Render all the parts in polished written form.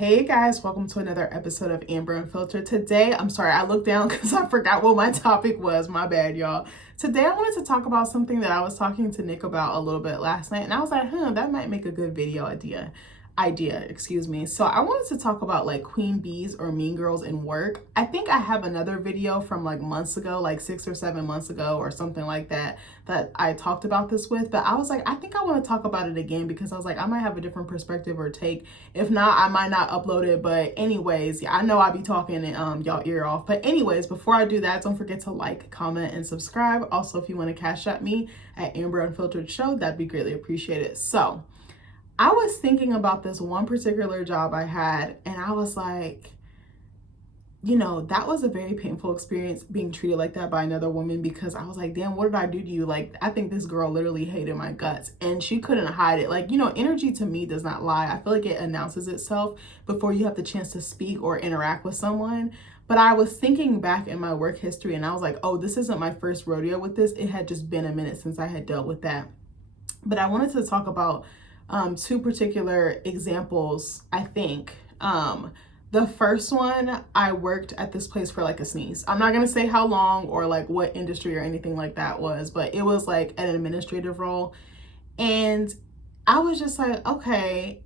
Hey guys, welcome to another episode of Amber Unfiltered. Today, I'm sorry, I looked down because I forgot what my topic was. My bad, y'all. Today, I wanted to talk about something that I was talking to Nick about a little bit last night, and I was like, that might make a good video idea. So I wanted to talk about like queen bees or mean girls in work. I think I have another video from like months ago, like 6 or 7 months ago or something like that, that I talked about this with, but I was like, I think I want to talk about it again because I was like, I might have a different perspective or take. If not, I might not upload it, but anyways, yeah, I know I be talking and y'all ear off, but anyways, before I do that, don't forget to like, comment, and subscribe. Also, if you want to cash at me at AmberUnfilteredShow, that'd be greatly appreciated. So I was thinking about this one particular job I had, and I was like, that was a very painful experience being treated like that by another woman, because I was like, damn, what did I do to you? Like, I think this girl literally hated my guts, and she couldn't hide it. Like, energy to me does not lie. I feel like it announces itself before you have the chance to speak or interact with someone. But I was thinking back in my work history, and I was like, oh, this isn't my first rodeo with this. It had just been a minute since I had dealt with that. But I wanted to talk about two particular examples, I think. The first one, I worked at this place for like a sneeze. I'm not going to say how long or like what industry or anything like that was, but it was like an administrative role. And I was just like, okay,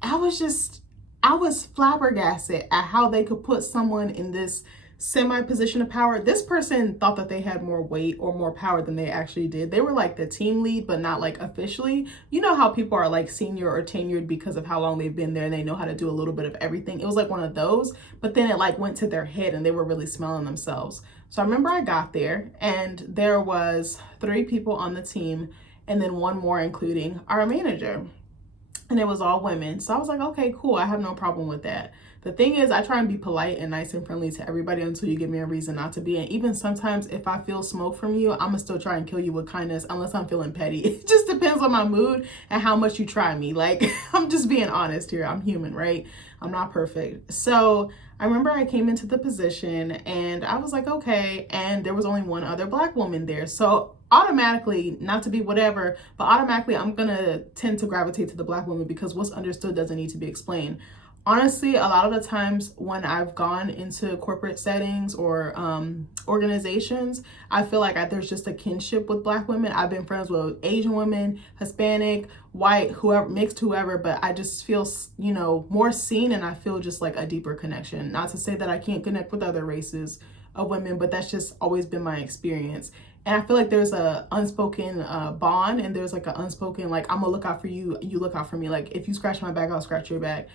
I was flabbergasted at how they could put someone in this semi-position of power. This person thought that they had more weight or more power than they actually did. They were like the team lead, but not like officially. You know how people are like senior or tenured because of how long they've been there and they know how to do a little bit of everything. It was like one of those, but then it like went to their head and they were really smelling themselves. So I remember I got there and there was 3 people on the team and then one more, including our manager. And it was all women. So I was like, okay, cool. I have no problem with that. The thing is, I try and be polite and nice and friendly to everybody until you give me a reason not to be. And even sometimes if I feel smoke from you, I'm gonna still try and kill you with kindness unless I'm feeling petty. It just depends on my mood and how much you try me. Like, I'm just being honest here. I'm human, right? I'm not perfect. So I remember I came into the position and I was like, okay. And there was only one other Black woman there. So automatically, not to be whatever, but automatically I'm gonna tend to gravitate to the Black woman because what's understood doesn't need to be explained. Honestly, a lot of the times when I've gone into corporate settings or organizations, I feel like there's just a kinship with Black women. I've been friends with Asian women, Hispanic, white, whoever, mixed, whoever, but I just feel, more seen, and I feel just like a deeper connection. Not to say that I can't connect with other races of women, but that's just always been my experience. And I feel like there's a unspoken bond, and there's like an unspoken, like, I'm gonna look out for you, you look out for me. Like, if you scratch my back, I'll scratch your back.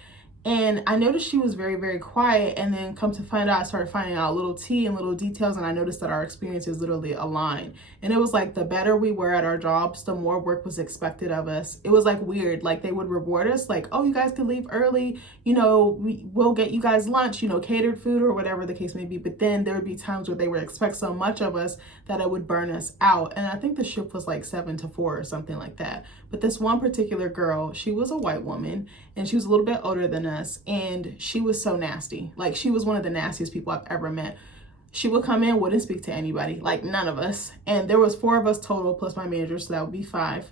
And I noticed she was very, very quiet. And then come to find out, I started finding out little tea and little details. And I noticed that our experiences literally aligned. And it was like the better we were at our jobs, the more work was expected of us. It was like weird. Like they would reward us like, oh, you guys can leave early. We'll get you guys lunch, catered food or whatever the case may be. But then there would be times where they would expect so much of us that it would burn us out. And I think the shift was like 7 to 4 or something like that. But this one particular girl, she was a white woman and she was a little bit older than us. And she was so nasty. Like, she was one of the nastiest people I've ever met. She would come in, wouldn't speak to anybody, like none of us. And there was 4 of us total plus my manager, so that would be 5.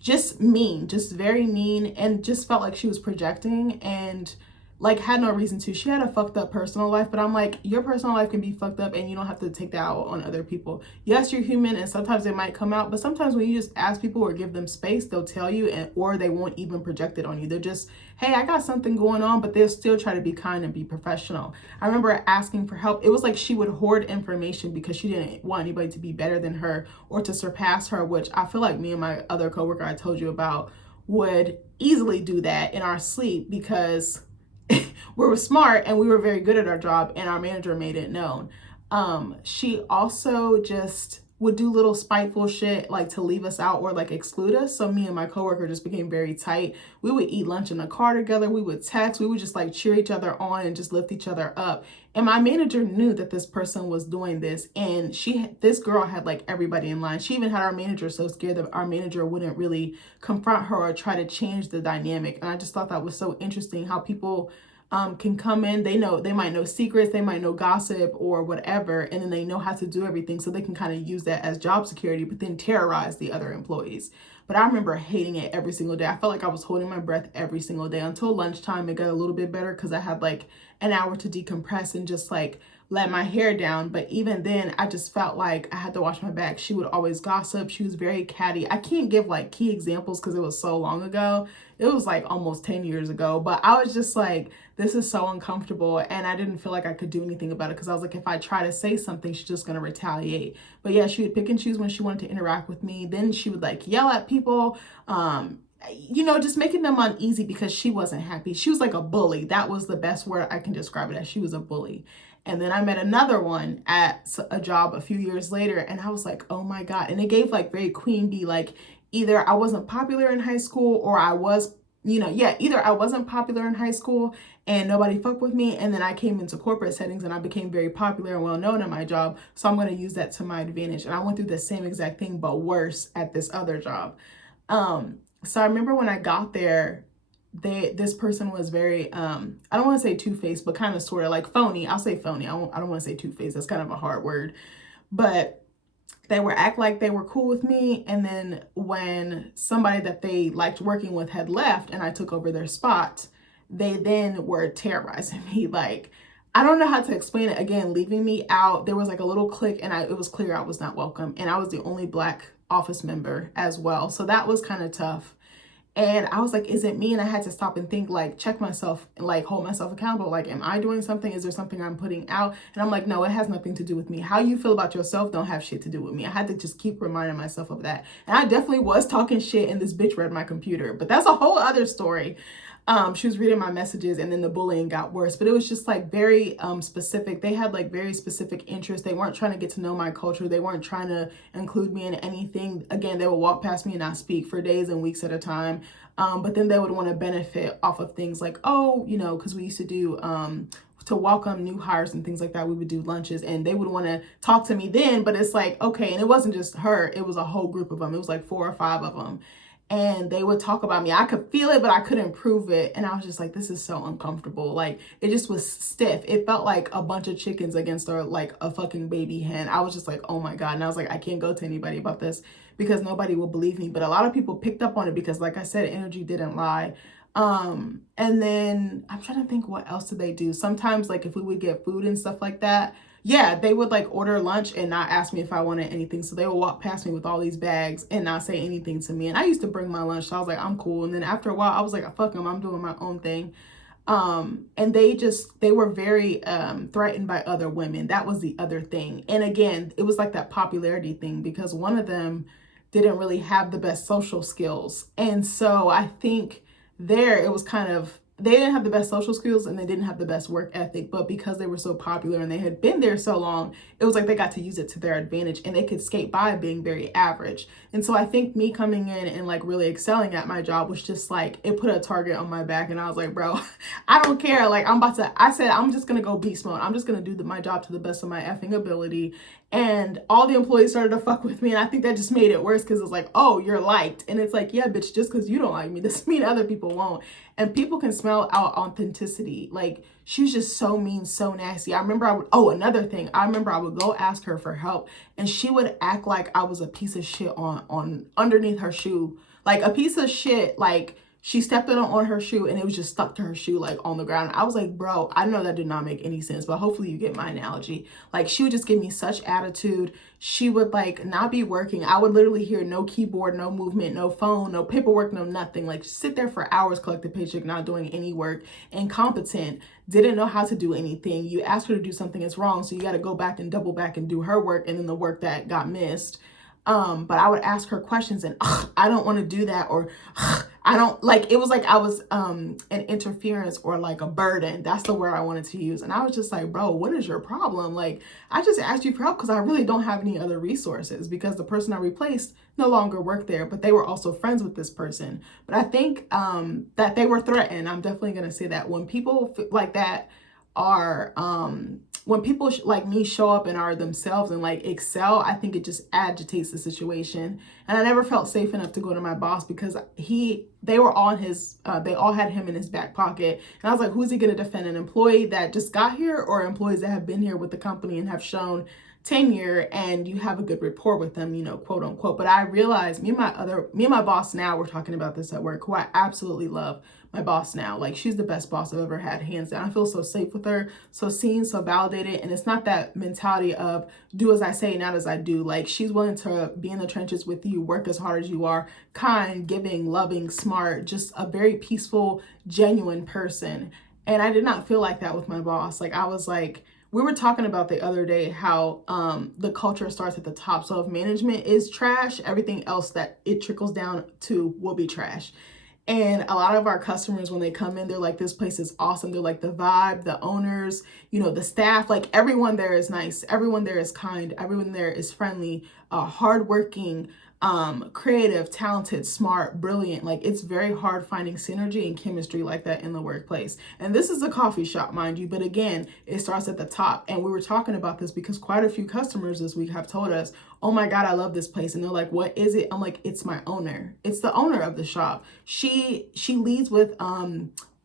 Just mean, just very mean, and just felt like she was projecting and like had no reason to. She had a fucked up personal life, but I'm like, your personal life can be fucked up and you don't have to take that out on other people. Yes, you're human and sometimes it might come out, but sometimes when you just ask people or give them space, they'll tell you, or they won't even project it on you. They're just, hey, I got something going on, but they'll still try to be kind and be professional. I remember asking for help. It was like she would hoard information because she didn't want anybody to be better than her or to surpass her, which I feel like me and my other coworker I told you about would easily do that in our sleep because we were smart and we were very good at our job, and our manager made it known. She also just would do little spiteful shit like to leave us out or like exclude us. So me and my coworker just became very tight. We would eat lunch in the car together. We would text. We would just like cheer each other on and just lift each other up. And my manager knew that this person was doing this, and this girl had like everybody in line. She even had our manager so scared that our manager wouldn't really confront her or try to change the dynamic. And I just thought that was so interesting how people can come in. They might know secrets, they might know gossip or whatever, and then they know how to do everything, so they can kind of use that as job security, but then terrorize the other employees. But I remember hating it every single day. I felt like I was holding my breath every single day until lunchtime. It got a little bit better because I had like an hour to decompress and just like let my hair down. But even then, I just felt like I had to watch my back. She would always gossip. She was very catty. I can't give like key examples because it was so long ago. It was like almost 10 years ago. But I was just like, this is so uncomfortable. And I didn't feel like I could do anything about it because I was like, if I try to say something, she's just going to retaliate. But yeah, she would pick and choose when she wanted to interact with me. Then she would like yell at people. Just making them uneasy because she wasn't happy. She was like a bully. That was the best word I can describe it as. She was a bully. And then I met another one at a job a few years later, and I was like, oh my God. And it gave like very queen bee, like either I wasn't popular in high school or I was, either I wasn't popular in high school and nobody fucked with me. And then I came into corporate settings and I became very popular and well known at my job. So I'm going to use that to my advantage. And I went through the same exact thing, but worse at this other job. So I remember when I got there, this person was very I don't want to say two-faced, but kind of sort of like phony. I'll say phony. I don't want to say two-faced. That's kind of a hard word. But they would act like they were cool with me, and then when somebody that they liked working with had left and I took over their spot, they then were terrorizing me. Like, I don't know how to explain it. Again, leaving me out. There was like a little clique, and it was clear I was not welcome, and I was the only Black office member as well. So that was kind of tough. And I was like, is it me? And I had to stop and think, like, check myself and like hold myself accountable. Like, am I doing something? Is there something I'm putting out? And I'm like, no, it has nothing to do with me. How you feel about yourself don't have shit to do with me. I had to just keep reminding myself of that. And I definitely was talking shit and this bitch read my computer, but that's a whole other story. She was reading my messages and then the bullying got worse, but it was just like very specific. They had like very specific interests. They weren't trying to get to know my culture. They weren't trying to include me in anything. Again, they would walk past me and not speak for days and weeks at a time. But then they would want to benefit off of things like, oh, because we used to do to welcome new hires and things like that, we would do lunches and they would want to talk to me then, but it's like, okay. And it wasn't just her, it was a whole group of them. It was like 4 or 5 of them. And they would talk about me. I could feel it, but I couldn't prove it. And I was just like, this is so uncomfortable. Like, it just was stiff. It felt like a bunch of chickens against like a fucking baby hen. I was just like, oh my God. And I was like, I can't go to anybody about this because nobody will believe me. But a lot of people picked up on it because, like I said, energy didn't lie. And then I'm trying to think, what else did they do? Sometimes, like, if we would get food and stuff like that, yeah, they would like order lunch and not ask me if I wanted anything. So they would walk past me with all these bags and not say anything to me. And I used to bring my lunch. So I was like, I'm cool. And then after a while, I was like, fuck them, I'm doing my own thing. And they were very threatened by other women. That was the other thing. And again, it was like that popularity thing because one of them didn't really have the best social skills. And so I think it was kind of, they didn't have the best social skills and they didn't have the best work ethic, but because they were so popular and they had been there so long, it was like they got to use it to their advantage and they could skate by being very average. And so I think me coming in and like really excelling at my job was just like, it put a target on my back and I was like, bro, I don't care. Like I said, I'm just going to go beast mode. I'm just going to do my job to the best of my effing ability. And all the employees started to fuck with me. And I think that just made it worse because it's like, oh, you're liked. And it's like, yeah, bitch, just because you don't like me doesn't mean other people won't. And people can smell our authenticity. Like, she was just so mean, so nasty. I remember another thing. I remember I would go ask her for help and she would act like I was a piece of shit on underneath her shoe. Like a piece of shit, like she stepped on her shoe and it was just stuck to her shoe, like on the ground. I was like, bro, I know that did not make any sense, but hopefully you get my analogy. Like, she would just give me such attitude. She would like not be working. I would literally hear no keyboard, no movement, no phone, no paperwork, no nothing. Like, sit there for hours, collect a paycheck, not doing any work, incompetent, didn't know how to do anything. You ask her to do something, it's wrong. So you got to go back and double back and do her work and then the work that got missed. But I would ask her questions and I don't want to do that, or I don't like, it was like I was an interference or like a burden. That's the word I wanted to use. And I was just like, bro, what is your problem? Like, I just asked you for help because I really don't have any other resources because the person I replaced no longer worked there, but they were also friends with this person. But I think that they were threatened. I'm definitely going to say that when people like that are when people like me show up and are themselves and like excel, I think it just agitates the situation. And I never felt safe enough to go to my boss because they were all in his, they all had him in his back pocket. And I was like, who's he going to defend? An employee that just got here or employees that have been here with the company and have shown tenure and you have a good rapport with them, you know, quote unquote. But I realized me and my boss now, we're talking about this at work, who I absolutely love. My boss now, like she's the best boss I've ever had, hands down. I feel so safe with her, so seen, so validated. And it's not that mentality of do as I say, not as I do. Like she's willing to be in the trenches with you, work as hard as you are, kind, giving, loving, smart, just a very peaceful, genuine person. And I did not feel like that with my boss. Like I was like, we were talking about the other day how the culture starts at the top. So if management is trash, everything else that it trickles down to will be trash. And a lot of our customers, when they come in, they're like, this place is awesome. They're like the vibe, the owners, you know, the staff, like everyone there is nice. Everyone there is kind. Everyone there is friendly, hardworking, creative, talented, smart, brilliant. Like it's very hard finding synergy and chemistry like that in the workplace. And this is a coffee shop, mind you. But again, it starts at the top. And we were talking about this because quite a few customers this week have told us, oh my God, I love this place. And they're like, what is it? I'm like, it's my owner. It's the owner of the shop. She leads with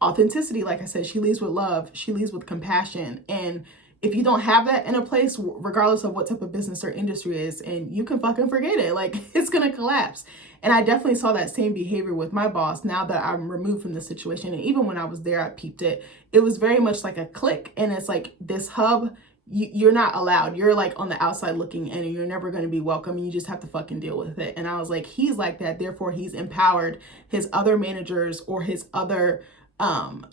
authenticity. Like I said, she leads with love. She leads with compassion. And if you don't have that in a place, regardless of what type of business or industry it is, and you can fucking forget it, like it's gonna collapse. And I definitely saw that same behavior with my boss now that I'm removed from the situation. And even when I was there, I peeped it. It was very much like a click. And it's like this hub, you're not allowed. You're like on the outside looking in and you're never going to be welcome. And you just have to fucking deal with it. And I was like, he's like that. Therefore, he's empowered his other managers or his other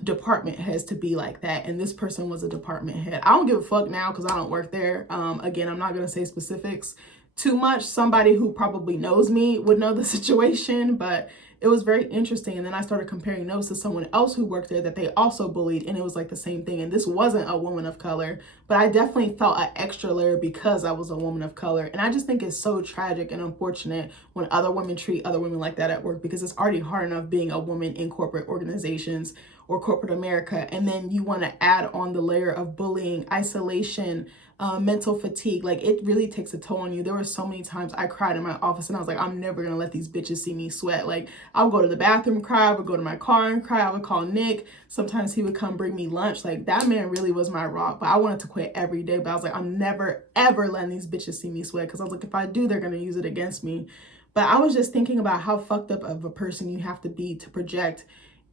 department heads to be like that. And this person was a department head. I don't give a fuck now because I don't work there. Again, I'm not going to say specifics too much. Somebody who probably knows me would know the situation, but it was very interesting. And then I started comparing notes to someone else who worked there that they also bullied. And it was like the same thing. And this wasn't a woman of color, but I definitely felt an extra layer because I was a woman of color. And I just think it's so tragic and unfortunate when other women treat other women like that at work, because it's already hard enough being a woman in corporate organizations or corporate America. And then you want to add on the layer of bullying, isolation, mental fatigue. Like it really takes a toll on you. There were so many times I cried in my office and I was like, I'm never gonna let these bitches see me sweat. Like I'll go to the bathroom, cry, I would go to my car and cry, I would call Nick. Sometimes he would come bring me lunch. Like that man really was my rock. But I wanted to quit every day. But I was like, I'm never ever letting these bitches see me sweat, because I was like, if I do, they're gonna use it against me. But I was just thinking about how fucked up of a person you have to be to project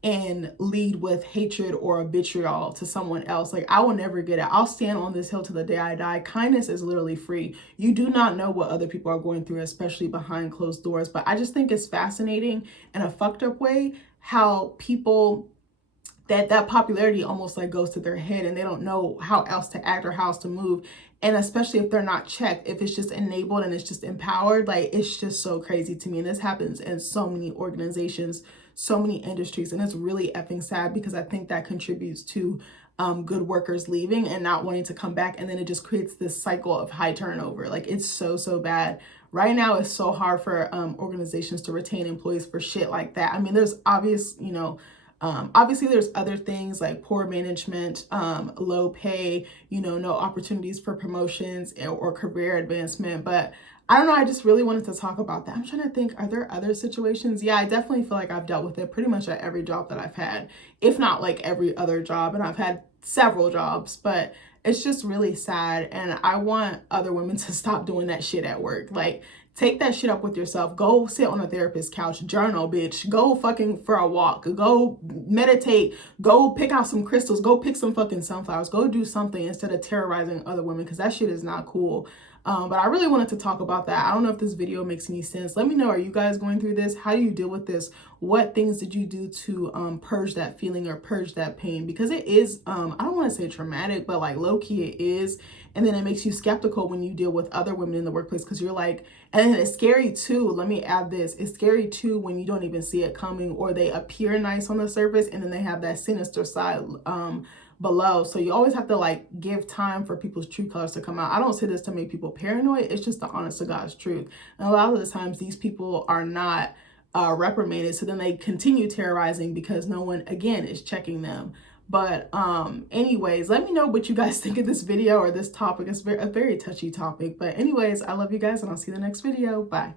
and lead with hatred or vitriol to someone else. Like I will never get it. I'll stand on this hill to the day I die. Kindness is literally free. You do not know what other people are going through, especially behind closed doors. But I just think it's fascinating in a fucked up way how people that popularity almost like goes to their head and they don't know how else to act or how else to move. And especially if they're not checked, if it's just enabled and it's just empowered, like it's just so crazy to me. And this happens in so many organizations, so many industries. And it's really effing sad because I think that contributes to good workers leaving and not wanting to come back. And then it just creates this cycle of high turnover. Like it's so bad. Right now, it's so hard for organizations to retain employees for shit like that. I mean, there's obviously there's other things like poor management, low pay, no opportunities for promotions or career advancement. But I don't know, I just really wanted to talk about that. I'm trying to think, are there other situations? Yeah, I definitely feel like I've dealt with it pretty much at every job that I've had, if not like every other job. And I've had several jobs, but it's just really sad. And I want other women to stop doing that shit at work. Like, take that shit up with yourself. Go sit on a therapist's couch, journal, bitch. Go fucking for a walk. Go meditate. Go pick out some crystals. Go pick some fucking sunflowers. Go do something instead of terrorizing other women, because that shit is not cool. But I really wanted to talk about that. I don't know if this video makes any sense. Let me know, are you guys going through this? How do you deal with this? What things did you do to purge that feeling or purge that pain? Because it is, I don't want to say traumatic, but like low key it is. And then it makes you skeptical when you deal with other women in the workplace, because you're like, and it's scary too. Let me add this. It's scary too when you don't even see it coming, or they appear nice on the surface and then they have that sinister side below. So you always have to like give time for people's true colors to come out. I don't say this to make people paranoid. It's just the honest to God's truth. And a lot of the times these people are not reprimanded. So then they continue terrorizing because no one, again, is checking them. But anyways, let me know what you guys think of this video or this topic. It's a very touchy topic. But anyways, I love you guys, and I'll see you in the next video. Bye.